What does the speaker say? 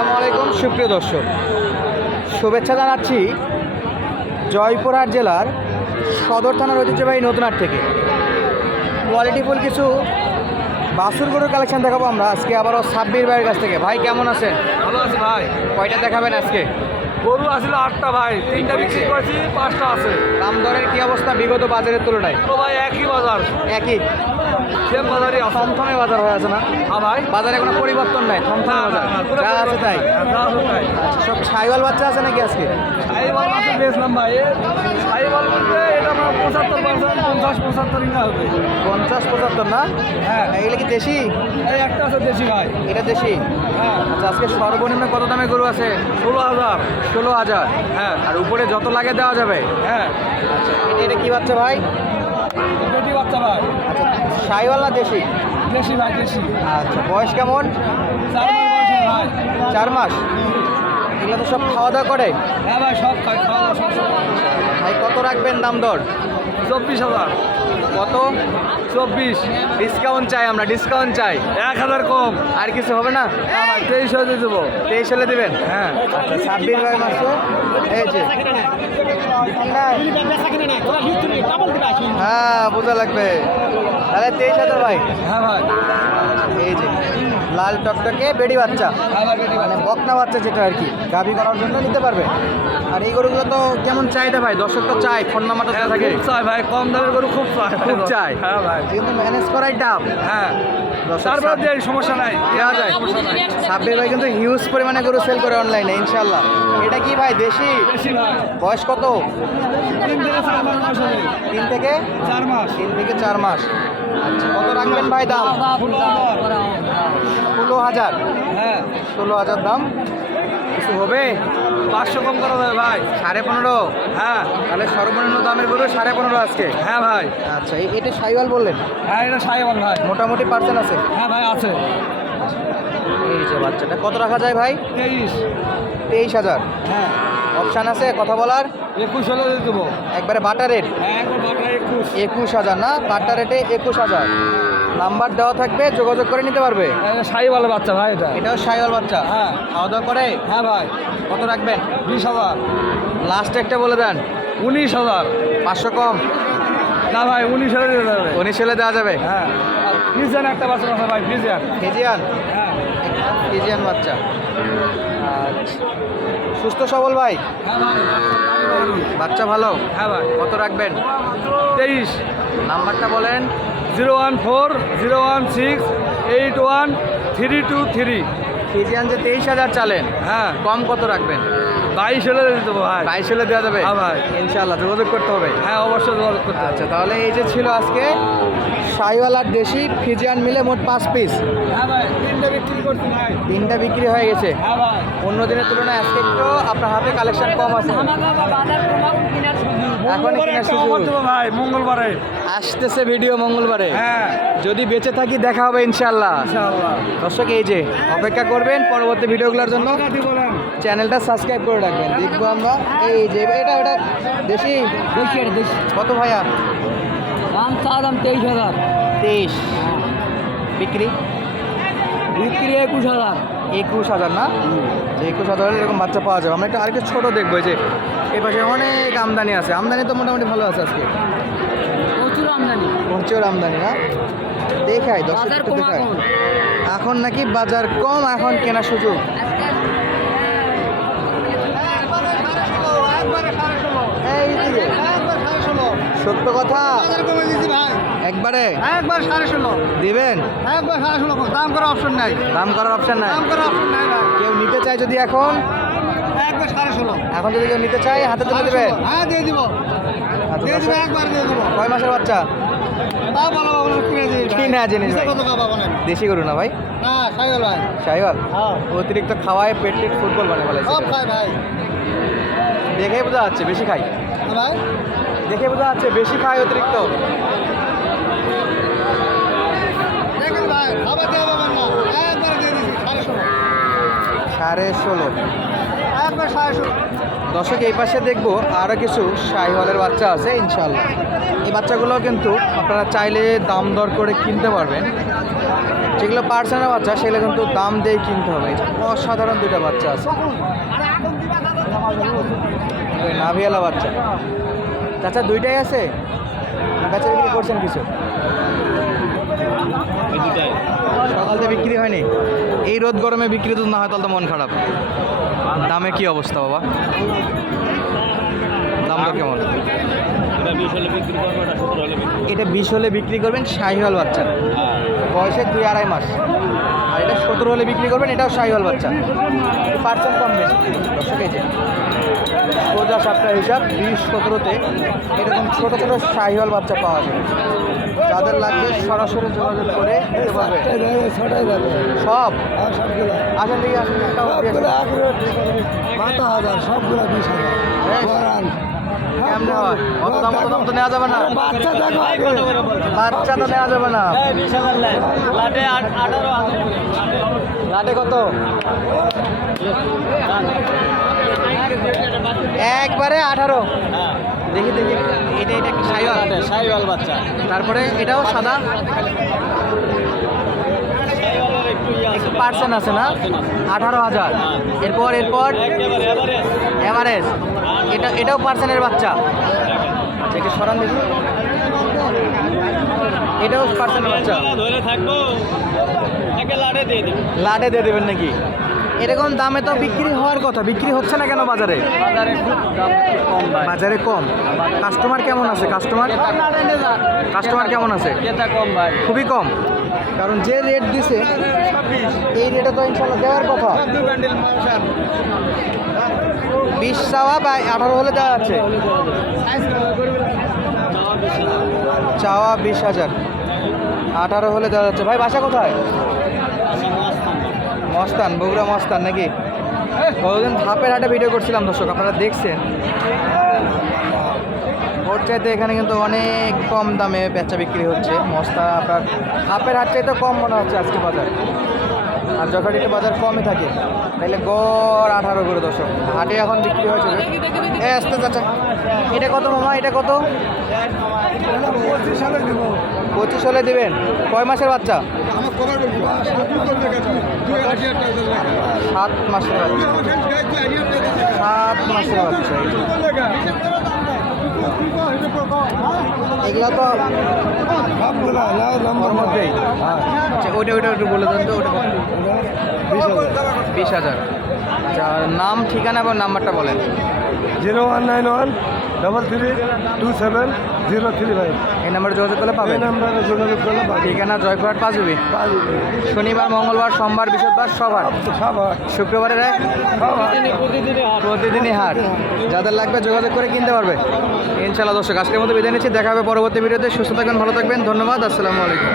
আসসালামু আলাইকুম সুপ্রিয় দর্শক। শুভেচ্ছা জানাচ্ছি জয়পুরহাট জেলার সদর থানার ঐতিহ্যবাহী নতুনহাট থেকে। কোয়ালিটিফুল কিছু বাসুর গরুর কালেকশন দেখাবো আমরা। আজকে আবারও সাব্বির ভাইয়ের কাছ থেকে। ভাই কেমন আছেন? ভালো আছে ভাই। কয়টা দেখাবেন আজকে? গরু আসলে আটটা ভাই। তিনটা বিক্রি করেছি পাঁচটা আছে। দাম দরের কি অবস্থা বিগত বাজারের তুলনায়? তো ভাই একই বাজার। একই। সেম বাজারই থমথমে বাজার হয়ে আছে না? হ্যাঁ ভাই। বাজারে কোনো পরিবর্তন নাই থমথমে বাজার। যা আছে তাই। আচ্ছা সব ছাইওয়াল বাচ্চা আছে নাকি আজকে? সাইবাল আছে বেচলাম ভাই সাইবাল বলতে এটা আমার পঁচাত্তর পঞ্চাশ পঁচাত্তর ইঙ্গা হবে। পঞ্চাশ পঁচাত্তর না? হ্যাঁ। এগুলো কি দেশি? এই একটা আছে দেশি ভাই। এটা দেশি? হ্যাঁ। আচ্ছা আজকে সর্বনিম্ন কত দামে গরু আছে? ষোলো হাজার। ষোলো হাজার। হ্যাঁ। আর উপরে যত লাগে দেওয়া যাবে? হ্যাঁ। আচ্ছা এটা কি বাচ্চা ভাই? বেটি বাচ্চা ভাই। সাইওয়াল না দেশি? দেশি ভাই দেশি। আচ্ছা বয়স কেমন? চার মাস এগুলো তো সব খাওয়া দাওয়া করে? হ্যাঁ ভাই সব খাওয়া দাওয়া। ভাই কত রাখবেন দাম দর? চব্বিশ হাজার। কত? চব্বিশ। ডিসকাউন্ট চাই আমরা ডিসকাউন্ট চাই। এক হাজার কম। আর কিছু হবে না? হ্যাঁ। তেইশ হাজার দেবো। তেইশ হলে দেবেন? হ্যাঁ। আচ্ছা ছাব্বিশ ভাই মাসে। এই যে। হ্যাঁ বোঝা লাগবে। তাহলে তেইশ হাজার ভাই। হ্যাঁ ভাই। এই যে লাল টকটকে বেডি বাচ্চা। হ্যাঁ মানে বকনা বাচ্চা যেটা আর কি গাভী করার জন্য নিতে পারবে। আর এই গরুগুলো তো কেমন চাহিদা ভাই? দর্শক তো চাই ফোন নাম্বারটা দেওয়া থাকে। চাই ভাই কম দামের গরু খুব চাই খুব চাই হ্যাঁ ভাই। কিন্তু ম্যানেজ করাই টাফ হ্যাঁ। তারপরে সমস্যা নাই। দেওয়া যায়। সাব্বির ভাই কিন্তু হিউজ পরিমাণে গরু সেল করে অনলাইনে ইনশাল্লাহ এটা কি ভাই দেশি? বেশি বয়স কত? তিন থেকে? চার মাস। তিন থেকে চার মাস। আচ্ছা কত রাখবেন ভাই দাম? ষোলো হাজার। হ্যাঁ। ষোলো হাজার দাম। কিছু হবে? পাঁচশো কম করা যাবে ভাই। সাড়ে পনেরো? হ্যাঁ। তাহলে সর্বনিম্ন দামের গরু সাড়ে পনেরো আজকে? হ্যাঁ ভাই। আচ্ছা এটা সাইওয়াল বললেন? হ্যাঁ এটা সাইবল ভাই। মোটামুটি পার্সেন্ট আছে? হ্যাঁ ভাই আছে। এই যে বাচ্চাটা কত রাখা যায় ভাই? তেইশ। তেইশ হাজার। হ্যাঁ। অপশান আছে কথা বলার? একুশ দিয়ে দেবো। একবারে বাটা রেট হ্যাঁ একুশ। একুশ হাজার না? বাটা রেটে একুশ হাজার। নাম্বার দেওয়া থাকবে যোগাযোগ করে নিতে পারবে। সাইবল বাচ্চা ভাই এটা। এটাও সাইওয়াল বাচ্চা? হ্যাঁ। খাওয়া দাওয়া করে? হ্যাঁ ভাই। কত রাখবেন? বিশ হাজার। লাস্ট একটা বলে দেন। উনিশ হাজার। পাঁচশো কম। না ভাই উনিশ হাজার দেওয়া দেবে। উনিশ হলে দেওয়া যাবে? হ্যাঁ। ফ্রিজিয়ান একটা বাচ্চা আছে ভাই ফ্রিজিয়ান ফিজিয়ান? হ্যাঁ। ফিজিয়ান বাচ্চা। আচ্ছা সুস্থ সবল ভাই? বাচ্চা ভালো? হ্যাঁ ভাই। কত রাখবেন? তেইশ। নাম্বারটা বলেন। Zero one four zero one six eight one three two three. KG যে তেইশ হাজার চালেন হ্যাঁ। কম কত রাখবেন? বাইশ হলে দেবো ভাই। বাইশ হলে দেওয়া যাবে? হ্যাঁ ভাই। ইনশাল্লাহ যোগাযোগ করতে হবে। হ্যাঁ অবশ্যই যোগাযোগ করতে আচ্ছা তাহলে এই যে ছিল আজকে সাইওয়াল আর দেশি ফিজিয়ান মিলে মোট পাঁচ পিস। হ্যাঁ ভাই তিনটে বিক্রি করছি ভাই। তিনটা বিক্রি হয়ে গেছে। হ্যাঁ ভাই। অন্য দিনের তুলনায় আজকে একটু আপনার হাতে কালেকশন কম আছে। এখন মঙ্গলবারে ভাই আসতেছে ভিডিও মঙ্গলবারে। হ্যাঁ। যদি বেঁচে থাকি দেখা হবে ইনশাল্লাহ দর্শক এই যে অপেক্ষা করবেন পরবর্তী ভিডিওগুলোর জন্য চ্যানেলটা সাবস্ক্রাইব করে রাখবেন। দেখব আমরা এই যে এটা এটা দেশি? কত ভাইয়া? দাম চা দাম তেইশ হাজার। তেইশ। বিক্রি? বিক্রি একুশ হাজার। একুশ হাজার না? একুশ হাজার এরকম বাচ্চা পাওয়া যাবে। আমরা একটু আরেকটু ছোটো দেখব যে এই পাশে অনেক আমদানি আছে। আমদানি তো মোটামুটি ভালো আছে আজকে। প্রচুর আমদানি। প্রচুর আমদানি না? দেখাই দশ দেখাই। এখন এখন নাকি বাজার কম এখন কেনার সুযোগ। সত্য কথা। একবারে? একবার সাড়ে ষোলো। দিবেন একবার সাড়ে ষোলো। দাম করার অপশন নাই। দাম করার অপশন নাই। দাম করার অপশন নাই কেউ নিতে চায় যদি এখন? একবার সাড়ে ষোলো। এখন যদি কেউ নিতে চায় হাতে তুলে দেবেন হ্যাঁ দিয়ে দিব। দিয়ে দিব একবার দিয়ে দিব। কয় মাসের বাচ্চা? তা বলো বাবা কিনে দিই কিনা জিনিস দেশি গরু না ভাই? না ভাই। হ্যাঁ। অতিরিক্ত খাওয়ায় পেট টেট ফুটবল মানে বলে সব খাই ভাই। দেখে বোঝা যাচ্ছে বেশি খাই হ্যাঁ ভাই। দেখে বোঝা যাচ্ছে বেশি খায় অতিরিক্ত। সাড়ে ষোলো। দর্শক, এই পাশে দেখব আরও কিছু হলের বাচ্চা আছে ইনশাল্লাহ এই বাচ্চাগুলো কিন্তু আপনারা চাইলে দাম দর করে কিনতে পারবেন। যেগুলো পার্সেন্টের বাচ্চা, সেগুলো কিন্তু দাম দিয়ে কিনতে হবে। অসাধারণ দুটা বাচ্চা আছে। নাভিয়ালা বাচ্চা। চাচা, দুইটাই আছে? বেচা বিক্রি করছেন কিছু? সকাল থেকে বিক্রি হয়নি? এই রোদ গরমে বিক্রি তো না হয়, তাহলে তো মন খারাপ। দামে কি অবস্থা বাবা? দামটা কেমন? এটা বিশ হলে বিক্রি করবেন শাহিওয়াল বাচ্চা। বয়সে দুই আড়াই মাস। এটা হলে বিক্রি করবেন? এটাও শাহিওয়াল বাচ্চা। পার্সেন্ট কম বেশি। দর্শক এই যে সোজা সাতটা হিসাব বিশ সতেরোতে এরকম ছোটো ছোটো শাহিওয়াল বাচ্চা পাওয়া যায়। যাদের লাগবে সরাসরি যোগাযোগ করে নিতে পারবে। সব? আসেন দিকে আসেন। একটা হাজার সবগুলো বিশ হাজার। কেমনে হয়। অত দাম অত দাম তো নেওয়া যাবে না। বাচ্চা দেখো বাচ্চা তো নেওয়া যাবে না। লাটে কত? একবারে আঠারো। দেখি দেখি। এটা এটা কি সাইওয়াল? সাইওয়াল বাচ্চা। তারপরে এটাও সাদা। পার্সেন্ট আছে না? আঠারো হাজার। এরপর এরপর? এভারেজ এটা এটাও পার্সেন্টের বাচ্চা। এটা সরান দেখি। এটাও পার্সেন্টের বাচ্চা। ধরে থাকব লাড়ে দিয়ে দিবি লাটে দিয়ে দেবেন নাকি? এরকম দামে তো বিক্রি হওয়ার কথা। বিক্রি হচ্ছে না কেন বাজারে? বাজারে কম বাজারে কম। কাস্টমার কেমন আছে? কাস্টমার? কাস্টমার কেমন আছে? কম ভাই। খুবই কম। কারণ যে রেট দিছে এই রেটে তো ইনশাল্লাহ দেওয়ার কথা। বিশ চাওয়া বা আঠারো হলে দেওয়া যাচ্ছে চাওয়া বিশ হাজার। আঠারো হলে দেওয়া যাচ্ছে। ভাই, বাসা কোথায়? মস্তান, বগুড়া মস্তান নাকি? কতদিন ধাপের হাটে ভিডিও করছিলাম দর্শক, আপনারা দেখছেন। ওর চাইতে এখানে কিন্তু অনেক কম দামে বেচা বিক্রি হচ্ছে। মস্তা আপনার হাফের হাট চাইতে কম মনে হচ্ছে আজকে বাজার। আর যখন একটু বাজার কমে থাকে। তাহলে গড় আঠারো করে দশক হাটে এখন বিক্রি হয়েছে। এ আসতে চাচা। এটা কত মামা? এটা কত? পঁচিশ হলে দিবেন। কয় মাসের বাচ্চা? সাত মাসের সাত মাসের বাচ্চা। এগুলো তো মধ্যেই। আচ্ছা ওইটা ওইটা একটু বলে দেন তো ওটা বিশ হাজার। আচ্ছা নাম ঠিকানা এবং নাম্বারটা বলেন। Zero one nine one double three two seven zero three five. এই নাম্বারে যোগাযোগ করলে পাবেন? নাম্বারে যোগাযোগ করলে পাবি ঠিকানা জয়পুরহাট পাঁচ পাঁচবি। শনিবার মঙ্গলবার সোমবার বৃহস্পতিবার সবার। সবার। শুক্রবারে প্রতিদিনই হাট। যাদের লাগবে যোগাযোগ করে কিনতে পারবে। ইনশাল্লাহ দর্শক আজকের মতো বিদায় নিচ্ছি। দেখা হবে পরবর্তী ভিডিওতে। সুস্থ থাকবেন ভালো থাকবেন। ধন্যবাদ। আসসালামু আলাইকুম।